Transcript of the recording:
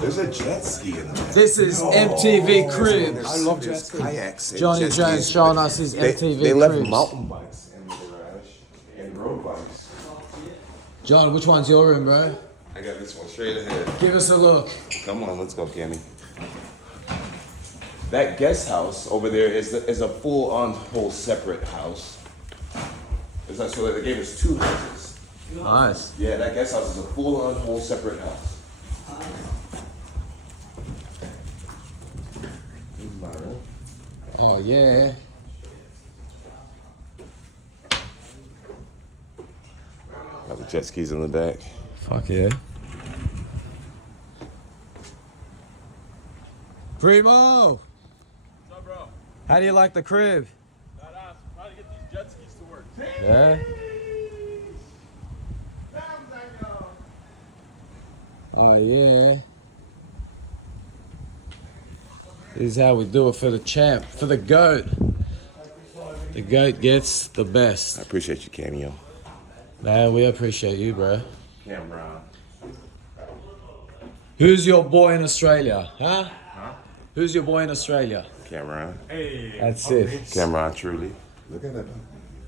There's a jet ski in there. This is MTV Cribs. I love jet skis. Kayaks and Johnny jet Jones skis. showing us his MTV Cribs. They left mountain bikes in the garage and road bikes. John, which one's your room, bro? I got this one straight ahead. Give us a look. Come on, let's go, Cammy. That guest house over there is a full-on whole separate house. It's not so they gave us two houses. Nice. Yeah, that guest house is a full-on whole separate house. Oh, yeah. Got the jet skis in the back. Fuck yeah. Primo! What's up, bro? How do you like the crib? Badass. Trying to get these jet skis to work. Yeah? Oh, yeah. This is how we do it for the champ, for the GOAT. The GOAT gets the best. I appreciate you, Cameo. Man, we appreciate you, bro. Cameron. Who's your boy in Australia, huh? Who's your boy in Australia? Cameron. Hey. That's it. Cameron, truly. Look at that.